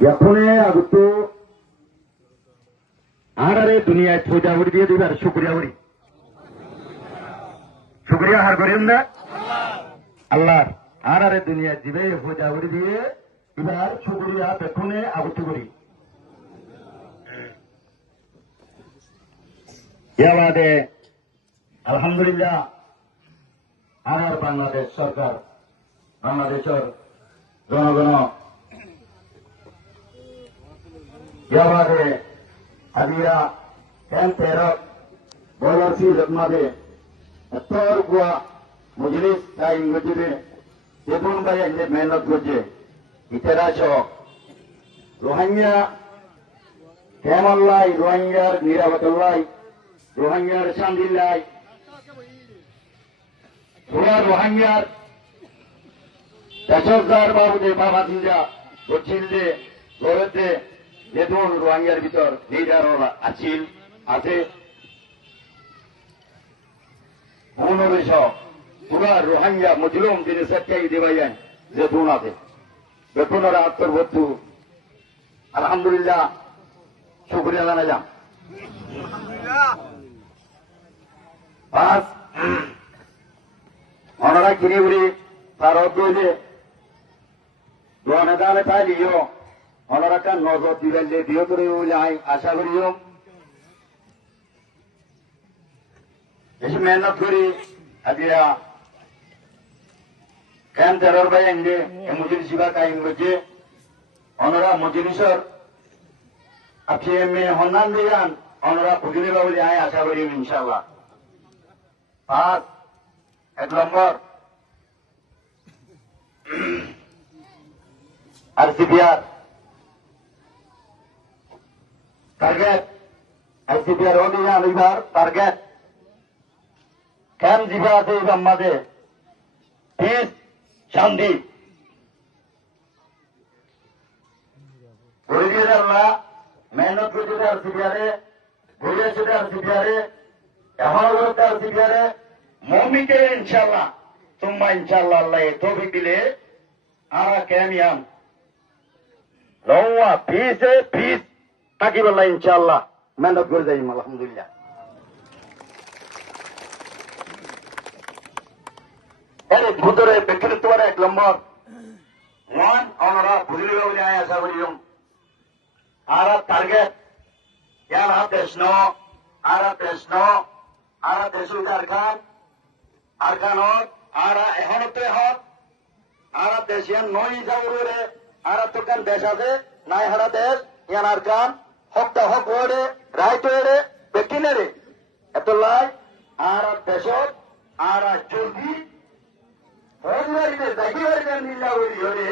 এখনে আগতো আরে দুনিয়ায় ছোজা উড়ি দিয়ে দিবার শুক্রিয়া উড়ি শুক্রিয়া হার করিম না আল্লাহ আরে দুনিয়া দিবে হোজা উড়ি দিয়ে এবার শুক্রিয়া এখনে আগত করি ইয়াবাদে আলহামদুলিল্লাহ আমার বাংলাদেশ সরকার বাংলাদেশের জনগণ ইয়াবাদে আদিরা কেন তেরক বলাসি জন্মাদে তোর গুয়া মজলিস টাইম গজিবে যেমন ভাই এনে মেহনত করছে ইতেরা চক রোহিঙ্গা কেমল্লাই রোহিঙ্গার নিরাপত্তাল্লাই রোহিঙ্গার শান্তিল্লাই তোরা রোহিঙ্গার দশকদার বাবুদে বাবা দিনজা বলছিলে গড়েতে যেমন রোহিঙ্গার ভিতর লিডার আছিল আছে অনুবেশ পুরা রোহিঙ্গা মজলুম তিনি সত্যাই দেবাইয়ান যেমন আছে বেতনের আত্মবর্তু আলহামদুলিল্লাহ শুক্রিয়া জানাইলাম পাঁচ ওনারা কিনে উড়ি তার অর্থ হইলে দোয়ানে পাইলিও ওনারা কান নজর দিলে দিও করে আশা করিও বেশি মেহনত করি আদিয়া কেন তেরোর ভাই এনে মজুরি শিবা কায়েম করছে ওনারা মজুরিসর আপনি এমএ হন্নান দিয়ান ওনারা খুঁজে পাবো আশা করি ইনশাল্লাহ পাঁচ এক নম্বর আরসিপিআর টার্গেট আরসিপিআর অধিকার এবার টার্গেট কেন জিবা আছে এই মাঝে পিস শান্তি মেহনত করছে আরসিপিআরে ঘুরেছে আরসিপিআরে এখনো করতে আরসিপিআরে মমিকে ইনশাল্লাহ তোমরা ইনশাল্লাহ আল্লাহ তৌফিক দিলে আমরা কেমিয়াম লওয়া পিসে পিস তাকি বললা ইনশাল্লাহ মেহনত করে যাই আলহামদুলিল্লাহ এর ভিতরে ব্যক্তিত্ব এক নম্বর ওয়ান ওনারা বুঝলি বলে আশা করি আর টার্গেট ইয়ার প্রশ্ন আর দেশ আরকানত আর এখনতে হক আর দেশিয়ান নয় যাওয়ারে আর তোকান দেশ আছে নাই হারা দেশ ইয়ান আরকান হকটা হক ওরে রাইট ওরে বেকিনে রে এত লাই আর দেশত আর জলদি হরিবারিতে জাগিবারিতে মিল্লা হইলি হরে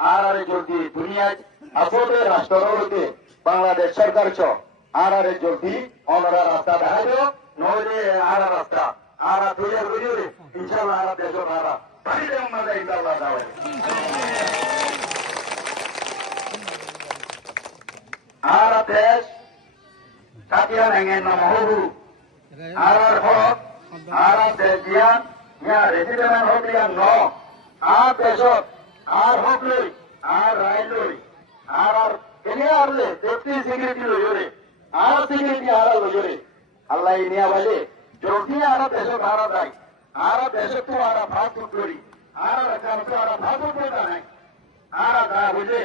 আর জলদি দুনিয়ায় আসলে রাষ্ট্রকে বাংলাদেশ সরকার ছ আর জলদি ওনারা রাস্তা দেখাইল নইলে আর রাস্তা আর তৈরি করি ইনশাল্লাহ আর দেশ বাড়িতে আমরা ইনশাল্লাহ আর দেশ কাটিয়া ভেঙে নমহু আর হক আর দেশ দিয়ান রেসিডেন্ট হক দিয়ান ন আর দেশত আর হক লই আর রায় লই আর এনে আরলে সেফটি সিকিউরিটি লইরে আর সিকিউরিটি আর লইরে আল্লাহ ইনিয়া বলে যদি আর দেশত আর যায় আর দেশত আর ভাত করি আর কাম আর ভাত করে নাই আর বুঝে